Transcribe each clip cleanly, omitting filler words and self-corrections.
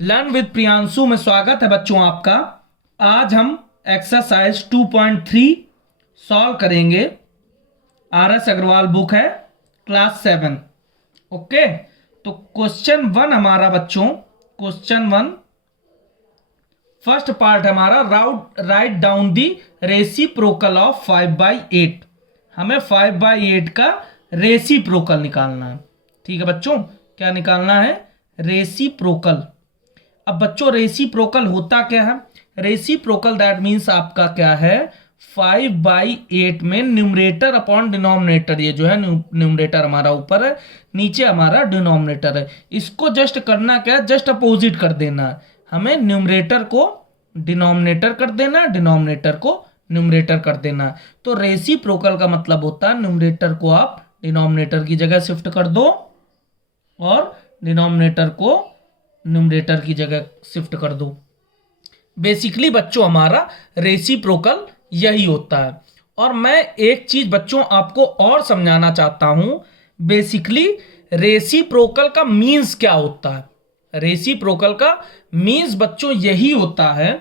Learn with Priyanshu में स्वागत है बच्चों आपका। आज हम एक्सरसाइज 2.3 सॉल्व करेंगे। RS अग्रवाल बुक है, क्लास 7। ओके, तो क्वेश्चन 1 हमारा बच्चों, क्वेश्चन 1 फर्स्ट पार्ट हमारा write down the reciprocal of 5/8। हमें 5/8 का रेसिप्रोकल निकालना है। ठीक है बच्चों, क्या निकालना है? रेसिप्रोकल। अब बच्चों रेसिप्रोकल होता क्या है? रेसिप्रोकल दैट मीन्स आपका क्या है, 5/8 में न्यूमरेटर अपॉन डिनोमिनेटर, ये जो है न्यूमरेटर हमारा ऊपर है, नीचे हमारा डिनोमिनेटर है। इसको जस्ट करना क्या है, जस्ट अपोजिट कर देना है। हमें न्यूमरेटर को डिनोमिनेटर कर देना है, डिनोमिनेटर को न्यूमरेटर कर देना है। तो रेसिप्रोकल का मतलब होता है न्यूमरेटर को आप डिनोमिनेटर की जगह शिफ्ट कर दो और डिनोमिनेटर को न्यूमरेटर की जगह शिफ्ट कर दो। बेसिकली बच्चों हमारा रेसिप्रोकल यही होता है। और मैं एक चीज बच्चों आपको और समझाना चाहता हूं। बेसिकली रेसिप्रोकल का मीन्स क्या होता है? रेसिप्रोकल का मीन्स बच्चों यही होता है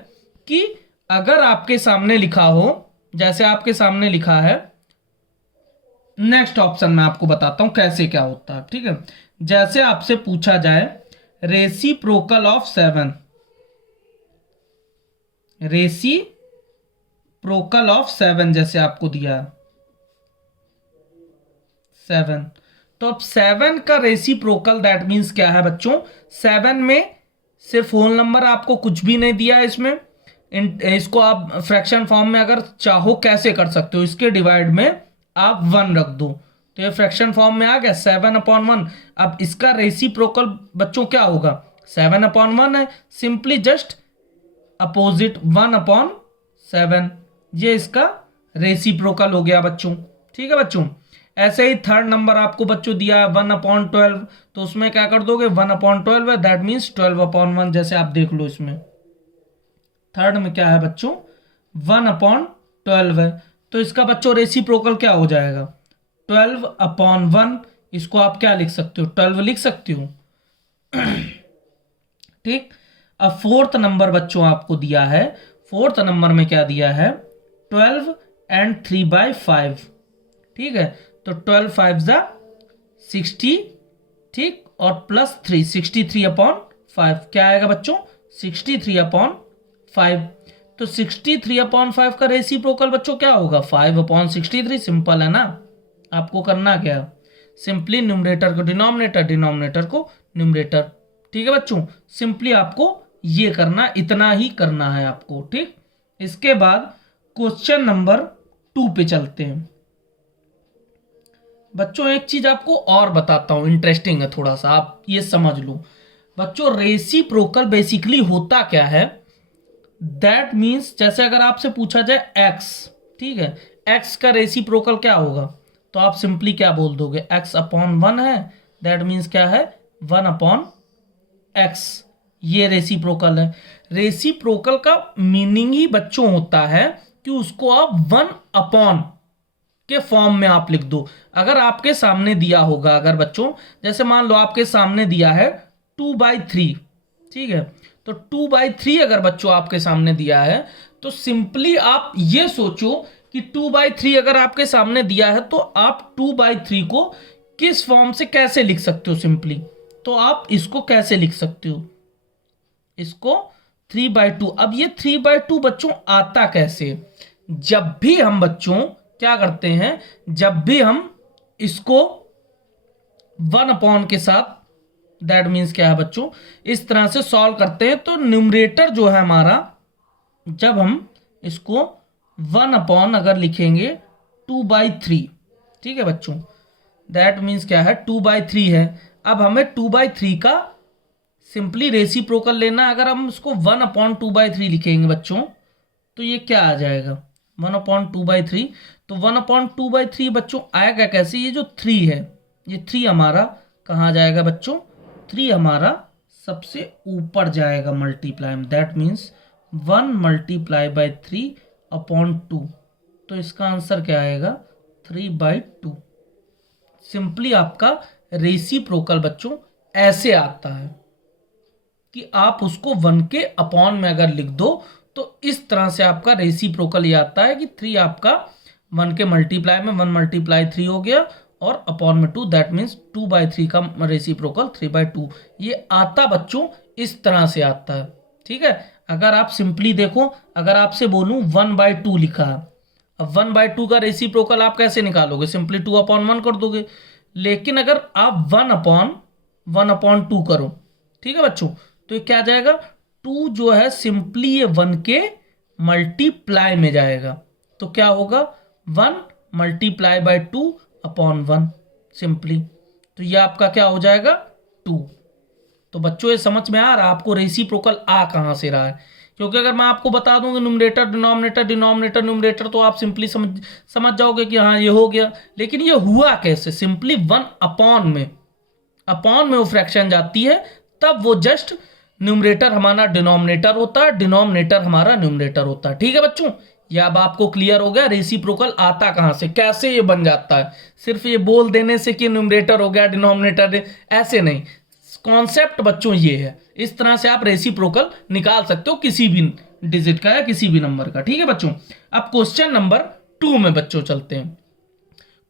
कि अगर आपके सामने लिखा हो, जैसे आपके सामने लिखा है, नेक्स्ट ऑप्शन में आपको बताता हूं कैसे क्या होता है। ठीक है, जैसे आपसे पूछा जाए रेसिप्रोकल ऑफ 7, रेसिप्रोकल ऑफ 7 जैसे आपको दिया 7, तो अब 7 का रेसिप्रोकल दैट मीन्स क्या है बच्चों? 7 में सिर्फ होल नंबर आपको कुछ भी नहीं दिया है इसमें। इसको आप फ्रैक्शन फॉर्म में अगर चाहो कैसे कर सकते हो, इसके डिवाइड में आप 1 रख दो तो ये फ्रैक्शन फॉर्म में आ गया 7/1। अब इसका रेसिप्रोकल बच्चों क्या होगा? 7/1 है, सिंपली जस्ट अपोजिट 1/7, ये इसका रेसिप्रोकल हो गया बच्चों। ठीक है बच्चों, ऐसे ही थर्ड नंबर आपको बच्चों दिया है 1/12, तो उसमें क्या कर दोगे? 1/12 है, दैट मीन्स 12/1। जैसे आप देख लो इसमें थर्ड में क्या है बच्चों? 1/12 है, तो इसका बच्चों रेसिप्रोकल क्या हो जाएगा? 12/1। इसको आप क्या लिख सकते हो? 12 लिख सकते हो। ठीक, अब फोर्थ नंबर बच्चों आपको दिया है। फोर्थ नंबर में क्या दिया है? 12 एंड 3/5। ठीक है, तो 12 5 जा 60, ठीक, और प्लस 3 63/5 क्या आएगा बच्चों? 63/5। तो 63/5 का रेसिप्रोकल बच्चों क्या होगा? 5/63। सिंपल है ना। आपको करना क्या? सिंपली न्यूमरेटर को डिनोमिनेटर, डिनोमिनेटर को न्यूमरेटर। ठीक है बच्चों, सिंपली आपको ये करना, इतना ही करना है आपको। ठीक, इसके बाद क्वेश्चन नंबर 2 पे चलते हैं। बच्चों एक चीज आपको और बताता हूं, इंटरेस्टिंग है थोड़ा सा, आप ये समझ लो। बच्चों रेसिप्रोकल बेसिकली होता क्या है? दैट मीन्स जैसे अगर आपसे पूछा जाए एक्स, ठीक है, एक्स का रेसिप्रोकल क्या होगा, तो आप सिंपली क्या बोल दोगे? x/1 है, दैट मीन्स क्या है? 1/x। ये रेसिप्रोकल है। रेसिप्रोकल का मीनिंग ही बच्चों होता है कि उसको आप 1/ के फॉर्म में आप लिख दो। अगर आपके सामने दिया होगा, अगर बच्चों जैसे मान लो आपके सामने दिया है 2/3, ठीक है, तो 2/3 अगर बच्चों आपके सामने दिया है तो सिंपली आप ये सोचो कि 2/3 अगर आपके सामने दिया है तो आप 2/3 को किस फॉर्म से कैसे लिख सकते हो? सिंपली तो आप इसको कैसे लिख सकते हो? इसको 3/2। अब ये 3/2 बच्चों आता कैसे? जब भी हम बच्चों क्या करते हैं, जब भी हम इसको 1/ के साथ, दैट मीन्स क्या है बच्चों, इस तरह से सॉल्व करते हैं, तो न्यूमरेटर जो है हमारा, जब हम इसको 1/ अगर लिखेंगे 2/3, ठीक है बच्चों, दैट मीन्स क्या है? 2/3 है। अब हमें 2/3 का सिंपली रेसिप्रोकल लेना। अगर हम इसको 1/2/3 लिखेंगे बच्चों तो ये क्या आ जाएगा? 1/2/3। तो 1/2/3 बच्चों आएगा कैसे? ये जो 3 है, ये 3 हमारा कहाँ जाएगा बच्चों? 3 हमारा सबसे ऊपर जाएगा मल्टीप्लाई में, दैट मीन्स 1 × 3/2। तो इसका आंसर क्या आएगा? 3/2। सिंपली आपका रेसिप्रोकल बच्चों ऐसे आता है कि आप उसको 1 के अपॉन में अगर लिख दो तो इस तरह से आपका रेसिप्रोकल ये आता है कि 3 आपका 1 के मल्टीप्लाई में 1 मल्टीप्लाई 3 हो गया और अपॉन में 2, दैट मीन्स 2/3 का रेसिप्रोकल 3/2। ये आता बच्चों इस तरह से आता है। ठीक है, अगर आप सिंपली देखो, अगर आपसे बोलूं 1/2 लिखा है, अब 1/2 का रेसिप्रोकल आप कैसे निकालोगे? सिंपली 2/1 कर दोगे। लेकिन अगर आप 1/2 करो, ठीक है बच्चों, तो ये क्या जाएगा? 2 जो है सिंपली ये 1 के मल्टीप्लाई में जाएगा, तो क्या होगा? 1 मल्टीप्लाई बाय 2/1 सिंपली, तो ये आपका क्या हो जाएगा? 2। तो बच्चों ये समझ में आ रहा है आपको रेसिप्रोकल आ कहां से रहा है? क्योंकि अगर मैं आपको बता दूंगा न्यूमरेटर डिनोमिनेटर डिनोमिनेटर न्यूमरेटर, तो आप सिंपली समझ जाओगे कि हाँ ये हो गया। लेकिन ये हुआ कैसे? सिंपली 1 अपॉन में वो फ्रैक्शन जाती है, तब वो जस्ट न्यूमरेटर हमारा डिनोमिनेटर होता है, डिनोमिनेटर हमारा न्यूमरेटर होता है। ठीक है बच्चों, ये अब आपको क्लियर हो गया रेसिप्रोकल आता कहां से, कैसे ये बन जाता है। सिर्फ ये बोल देने से कि न्यूमरेटर हो गया डिनोमिनेटर, ऐसे नहीं। कॉन्सेप्ट बच्चों ये है, इस तरह से आप रेसिप्रोकल निकाल सकते हो किसी भी डिजिट का या किसी भी नंबर का। ठीक है बच्चों, अब क्वेश्चन नंबर 2 में बच्चों चलते हैं।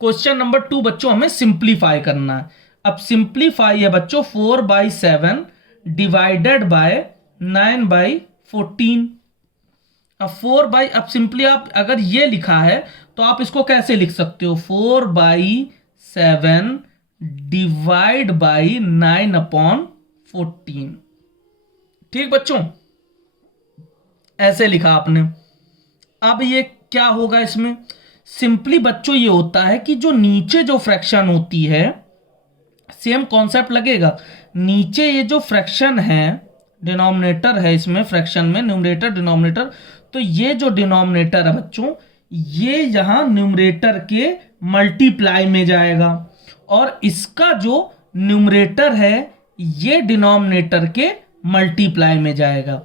क्वेश्चन नंबर 2 बच्चों हमें सिंप्लीफाई करना है। अब सिंप्लीफाई है बच्चों 4/7 डिवाइडेड बाय 9/14। अब सिंपली आप अगर ये लिखा है तो आप इसको कैसे लिख सकते हो? 4/7 डिवाइड बाई 9/14। ठीक बच्चों, ऐसे लिखा आपने। अब ये क्या होगा इसमें? सिंपली बच्चों ये होता है कि जो नीचे जो फ्रैक्शन होती है, सेम कॉन्सेप्ट लगेगा। नीचे ये जो फ्रैक्शन है, डिनोमिनेटर है इसमें, फ्रैक्शन में न्यूमरेटर डिनोमिनेटर, तो ये जो डिनोमिनेटर है बच्चों, ये यहां न्यूमरेटर के मल्टीप्लाई में जाएगा और इसका जो न्यूमरेटर है ये डिनोमिनेटर के मल्टीप्लाई में जाएगा।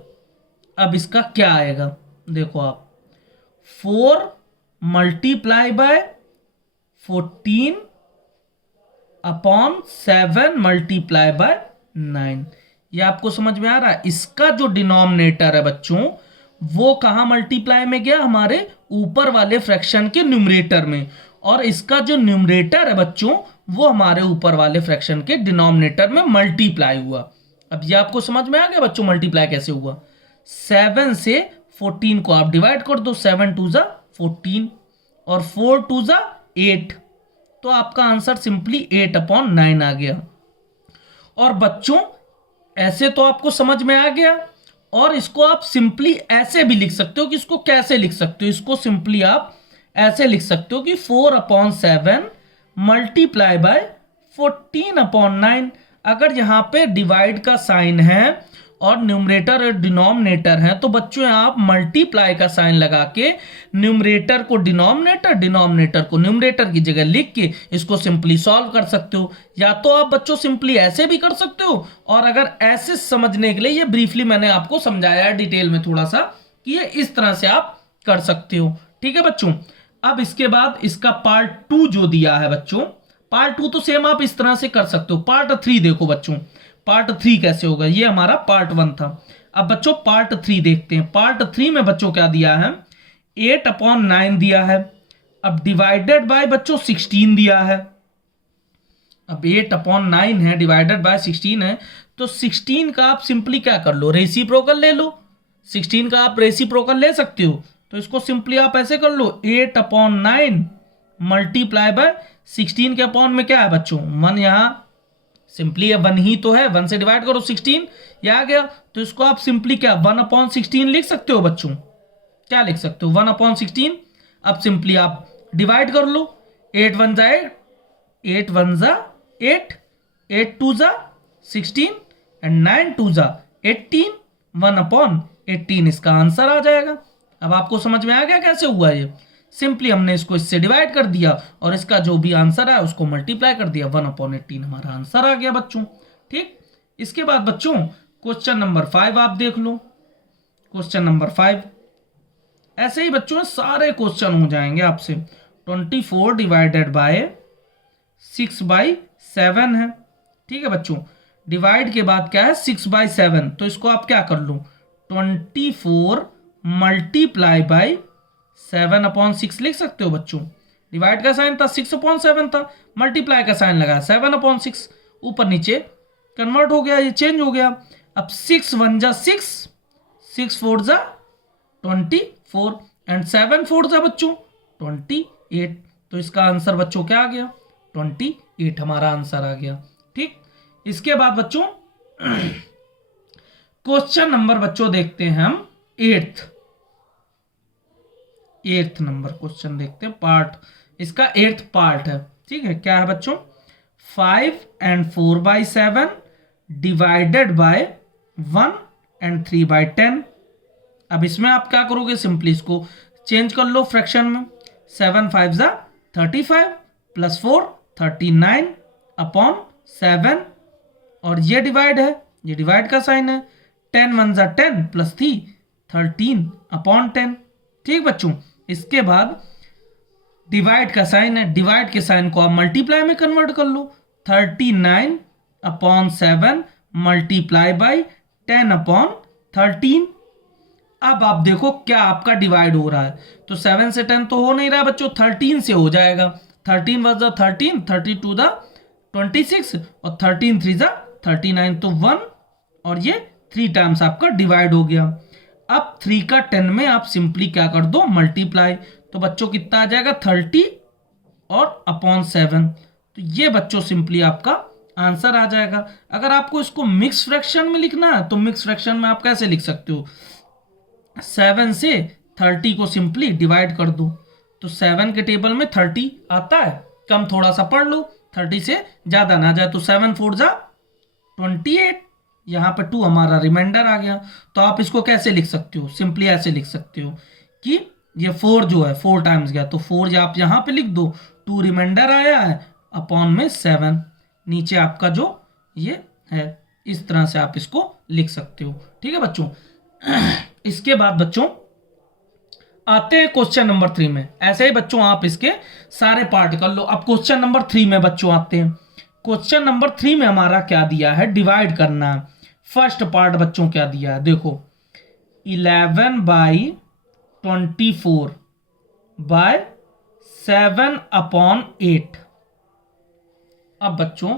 अब इसका क्या आएगा? देखो आप, 4 मल्टीप्लाई बाय 14/7 मल्टीप्लाई बाय 9। ये आपको समझ में आ रहा है? इसका जो डिनोमिनेटर है बच्चों, वो कहां मल्टीप्लाई में गया? हमारे ऊपर वाले फ्रैक्शन के न्यूमरेटर में, और इसका जो न्यूमरेटर है बच्चों, वो हमारे ऊपर वाले फ्रैक्शन के डिनोमिनेटर में मल्टीप्लाई हुआ। अब ये आपको समझ में आ गया बच्चों मल्टीप्लाई कैसे हुआ? 7 से 14 को आप डिवाइड कर दो, 7 2 जा 14 और 4 2 जा 8, तो आपका आंसर सिंपली 8/9 आ गया। और बच्चों ऐसे तो आपको समझ में आ गया, और इसको आप सिंपली ऐसे भी लिख सकते हो कि इसको कैसे लिख सकते हो? इसको सिंपली आप ऐसे लिख सकते हो कि 4/7 मल्टीप्लाई बाय 14/9। अगर यहां पे डिवाइड का साइन है और न्यूमरेटर और डिनोमिनेटर है, तो बच्चों आप मल्टीप्लाई का साइन लगा के न्यूमरेटर को डिनोमिनेटर, डिनोमिनेटर को न्यूमरेटर की जगह लिख के इसको सिंपली सॉल्व कर सकते हो। या तो आप बच्चों सिंपली ऐसे भी कर सकते हो, और अगर ऐसे समझने के लिए ये ब्रीफली मैंने आपको समझाया है डिटेल में थोड़ा सा कि ये इस तरह से आप कर सकते हो। ठीक है बच्चों, अब इसके बाद इसका पार्ट 2 जो दिया है बच्चों, पार्ट 2 तो सेम आप इस तरह से कर सकते हो। पार्ट 3 देखो बच्चों, पार्ट 3 कैसे होगा? ये हमारा पार्ट 1 था। अब बच्चों पार्ट 3 देखते हैं। पार्ट 3 में बच्चों क्या दिया है? 8/9 दिया है। अब डिवाइडेड बाय बच्चों 16 दिया है। अब 8/9 है डिवाइडेड बाय 16 है, तो 16 का आप सिंपली क्या कर लो? रेसिप्रोकल ले लो। 16 का आप रेसिप्रोकल ले सकते हो, तो इसको सिंपली आप ऐसे कर लो, 8/9 मल्टीप्लाई बाय 16 के अपॉन में क्या है बच्चों? 1। यहां सिंपली ये 1 ही तो है, 1 से डिवाइड करो 16, ये आ गया। तो इसको आप सिंपली क्या 1/16 लिख सकते हो बच्चों? क्या लिख सकते हो? 1/16। अब सिंपली आप डिवाइड कर लो, 8 1 जा 8, 8 1 जा 8, 8 2 जा 16 एंड 9 2 जा 18, 1/18 इसका आंसर आ जाएगा। अब आपको समझ में आ गया कैसे हुआ ये? सिंपली हमने इसको इससे डिवाइड कर दिया और इसका जो भी आंसर है उसको मल्टीप्लाई कर दिया, 1/18 हमारा आंसर आ गया बच्चों। ठीक, इसके बाद बच्चों क्वेश्चन नंबर 5 आप देख लो। क्वेश्चन नंबर 5 ऐसे ही बच्चों सारे क्वेश्चन हो जाएंगे आपसे। 24 डिवाइडेड बाय 6/7 है। ठीक है बच्चों, डिवाइड के बाद क्या है 6/7, तो इसको आप क्या कर लो 24 मल्टीप्लाई बाई 7/6 लिख सकते हो बच्चों। डिवाइड का साइन था 6/7 था, मल्टीप्लाई का साइन लगा 7/6, ऊपर नीचे कन्वर्ट हो गया, ये चेंज हो गया। अब 6 1 जा 6, 6 4 जा 24 एंड 7 4 जा बच्चों 28। तो इसका आंसर बच्चों क्या आ गया 28 हमारा आंसर आ गया। ठीक, इसके बाद बच्चों क्वेश्चन नंबर बच्चों देखते हैं हम 8th नंबर क्वेश्चन देखते हैं, पार्ट इसका 8th पार्ट है। ठीक है, क्या है बच्चों 5 and 4/7 डिवाइडेड बाय 1 and 3/10। अब इसमें आप क्या करोगे, सिंपली इसको चेंज कर लो फ्रैक्शन में। 7 5 जा 35 प्लस 4 39/7, और ये डिवाइड है, ये डिवाइड का साइन है। 10 1 जा 10 प्लस 3 13/10। ठीक बच्चों, इसके बाद डिवाइड का साइन है, डिवाइड के साइन को आप मल्टीप्लाई में कन्वर्ट कर लो। 39/7 मल्टीप्लाई बाई 10/13। अब आप देखो क्या आपका डिवाइड हो रहा है, तो 7 से 10 तो हो नहीं रहा बच्चों, 13 से हो जाएगा। 13 + 13 32 26 और 13 3 39, तो 1 और ये 3 टाइम्स आपका डिवाइड हो गया। अब 3 का 10 में आप सिंपली क्या कर दो मल्टीप्लाई, तो बच्चों कितना आ जाएगा 30 और /7। तो ये बच्चों सिंपली आपका आंसर आ जाएगा। अगर आपको इसको मिक्स फ्रैक्शन में लिखना है तो मिक्स फ्रैक्शन में आप कैसे लिख सकते हो, 7 से 30 को सिंपली डिवाइड कर दो, तो 7 के टेबल में 30 आता है, कम थोड़ा सा पढ़ लो, 30 से ज्यादा ना जाए, तो 7 4 जा 28, यहाँ पे 2 हमारा रिमाइंडर आ गया। तो आप इसको कैसे लिख सकते हो, सिंपली ऐसे लिख सकते हो कि ये 4 जो है 4 टाइम्स गया, तो 4 आप यहाँ पे लिख दो, 2 रिमाइंडर आया है अपॉन में 7, नीचे आपका जो ये है, इस तरह से आप इसको लिख सकते हो। ठीक है बच्चों, इसके बाद बच्चों आते हैं क्वेश्चन नंबर 3 में। ऐसे ही बच्चों आप इसके सारे पार्ट कर लो। अब क्वेश्चन नंबर 3 में बच्चों आते हैं। क्वेश्चन नंबर 3 में हमारा क्या दिया है, डिवाइड करना। फर्स्ट पार्ट बच्चों क्या दिया है, देखो 11/24/7/8। अब बच्चों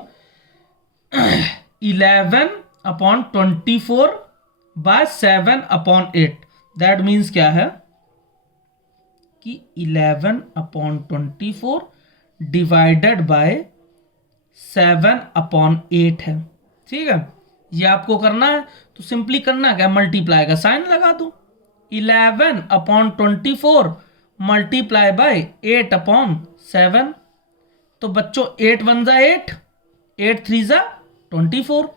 11/24/7/8, दैट मीन्स क्या है कि 11/24 डिवाइडेड बाय 7/8 है। ठीक है, ये आपको करना है, तो सिंपली करना क्या, मल्टीप्लाई का साइन लगा दो। 11/24 मल्टीप्लाई बाय 8/7, तो बच्चों 8 1 जा 8, 8 3 जा 24,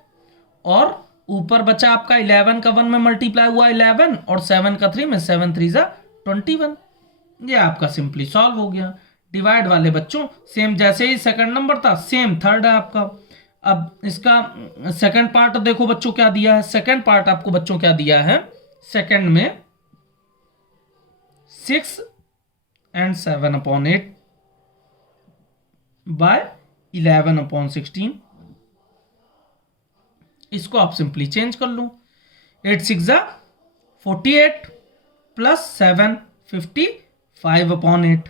और ऊपर बचा आपका 11 का 1 में मल्टीप्लाई हुआ 11, और 7 का 3 में 7 3 जा 21। ये आपका सिंपली सॉल्व हो गया। डिवाइड वाले बच्चों सेम जैसे ही सेकंड नंबर था, सेम थर्ड है आपका। अब इसका सेकंड पार्ट देखो बच्चों क्या दिया है। सेकंड पार्ट आपको बच्चों क्या दिया है, सेकंड में 6 and 7/8 बाय 11/16। इसको आप सिंपली चेंज कर लो। 8 6 जा 48 प्लस 7 55/8।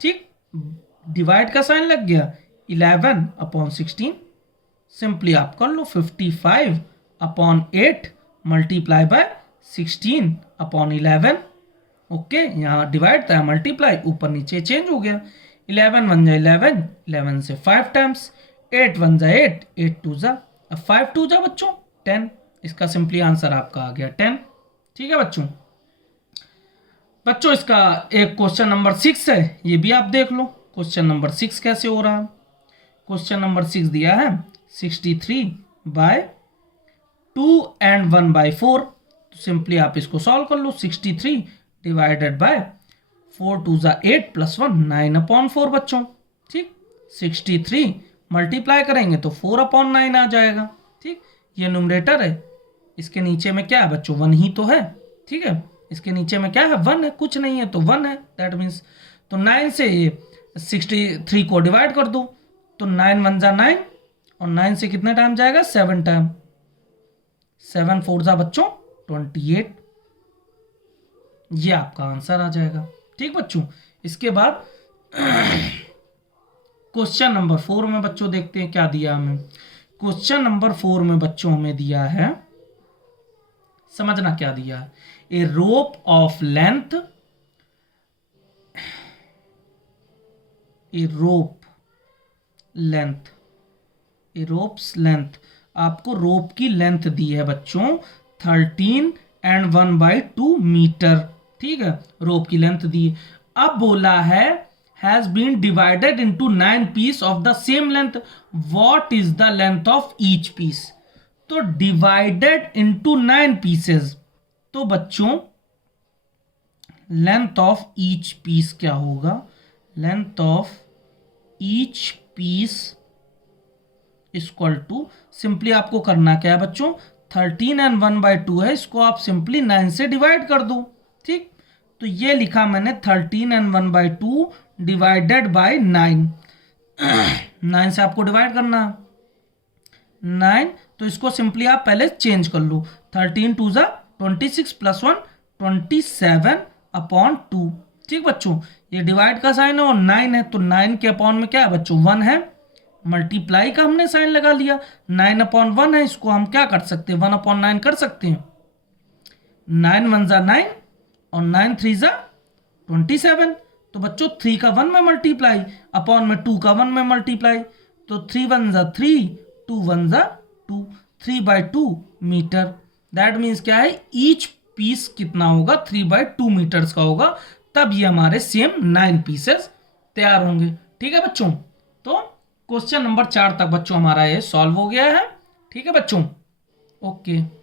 ठीक, डिवाइड का साइन लग गया। 11/16 सिंपली आप कर लो 55/8 मल्टीप्लाई बाय 16/11। ओके, यहाँ डिवाइड था, मल्टीप्लाई ऊपर नीचे चेंज हो गया। 11 1 जा 11, 11 से 5 टाइम्स, 8 1 जा 8, 8 2 जा, अब 5 2 जा बच्चों 10। इसका सिंपली आंसर आपका आ गया 10। ठीक है बच्चों, इसका एक क्वेश्चन नंबर 6 है, ये भी आप देख लो। क्वेश्चन नंबर 6 कैसे हो रहा है। क्वेश्चन नंबर 6 दिया है 63/2 and 1/4। तो सिंपली आप इसको सॉल्व कर लो। 63 डिवाइडेड बाय 4 2 जा 8 प्लस 1 9/4 बच्चों। ठीक, 63 मल्टीप्लाई करेंगे तो 4/9 आ जाएगा। ठीक, ये न्यूमरेटर है, इसके नीचे में क्या है बच्चों 1 ही तो है। ठीक है, इसके नीचे में क्या है 1 है, कुछ नहीं है तो 1 है, दैट मीन्स। तो 9 से 63 को डिवाइड कर दो, तो 9 1 जा 9 और 9 से कितने टाइम जाएगा, 7 टाइम, 7 4 जा बच्चों 28, ये आपका आंसर आ जाएगा। ठीक बच्चों, इसके बाद क्वेश्चन नंबर 4 में बच्चों देखते हैं क्या दिया हमें। क्वेश्चन नंबर 4 में बच्चों हमें दिया है, समझना क्या दिया है, a rope of length, a rope length, a ropes length, आपको रोप की लेंथ दी है बच्चों 13 एंड 1/2 मीटर। ठीक है, रोप की लेंथ दी। अब बोला है has been divided into 9 piece of the same length, what is the length of each piece. तो डिवाइडेड इनटू 9 पीसेस, तो बच्चों लेंथ ऑफ ईच पीस क्या होगा, length of each piece equal to, simply आपको करना क्या है बच्चों, 13 एंड 1/2 है, इसको आप सिंपली 9 से डिवाइड कर दो। ठीक, तो ये लिखा मैंने 13 एंड 1/2 डिवाइडेड बाय 9, 9 से आपको डिवाइड करना है 9, तो इसको सिंपली आप पहले चेंज कर लो, 13 2 जा 26 प्लस 1 27/2। ठीक बच्चों, ये डिवाइड का साइन है और 9 है, तो 9 के अपॉन में क्या है बच्चों 1 है, मल्टीप्लाई का हमने साइन लगा लिया, 9/1 है, इसको हम क्या कर सकते हैं 1/9 कर सकते हैं, 9 1 जा 9 और 9 3 जा 27, तो बच्चों 3 का 1 में मल्टीप्लाई अपॉन में 2 का 1 में मल्टीप्लाई, तो 3 1 जा 3, 2 1 जा 2, 3/2 मीटर। दैट मीन्स क्या है, ईच पीस कितना होगा 3/2 मीटर्स का होगा, तब ये हमारे सेम 9 पीसेस तैयार होंगे। ठीक है बच्चों, तो क्वेश्चन नंबर 4 तक बच्चों हमारा ये सॉल्व हो गया है। ठीक है बच्चों, ओके।